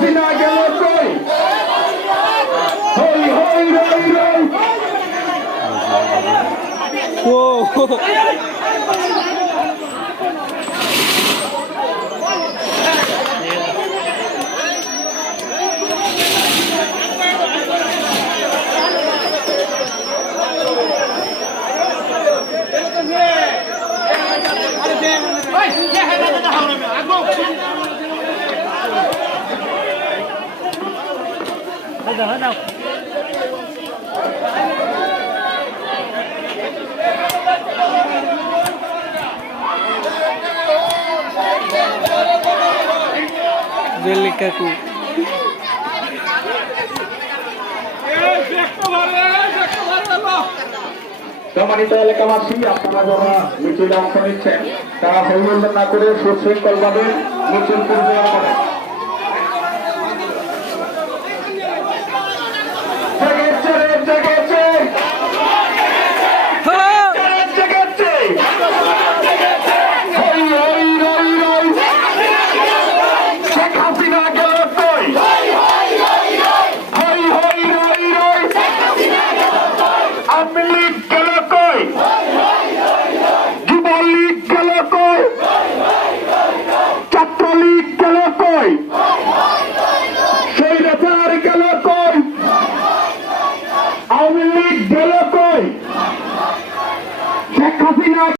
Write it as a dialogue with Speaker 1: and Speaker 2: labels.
Speaker 1: হাসিনা গেল কই? হই হই রই রই। ও। জেলি কাকু
Speaker 2: সম্মানিত এলাকাবাসী, আপনারা যারা মিছিলে অংশ নিচ্ছেন, তারা হইহুল্লোড় না করে সুশৃঙ্খলভাবে মিছিল পরিচালনা করেন। পারেন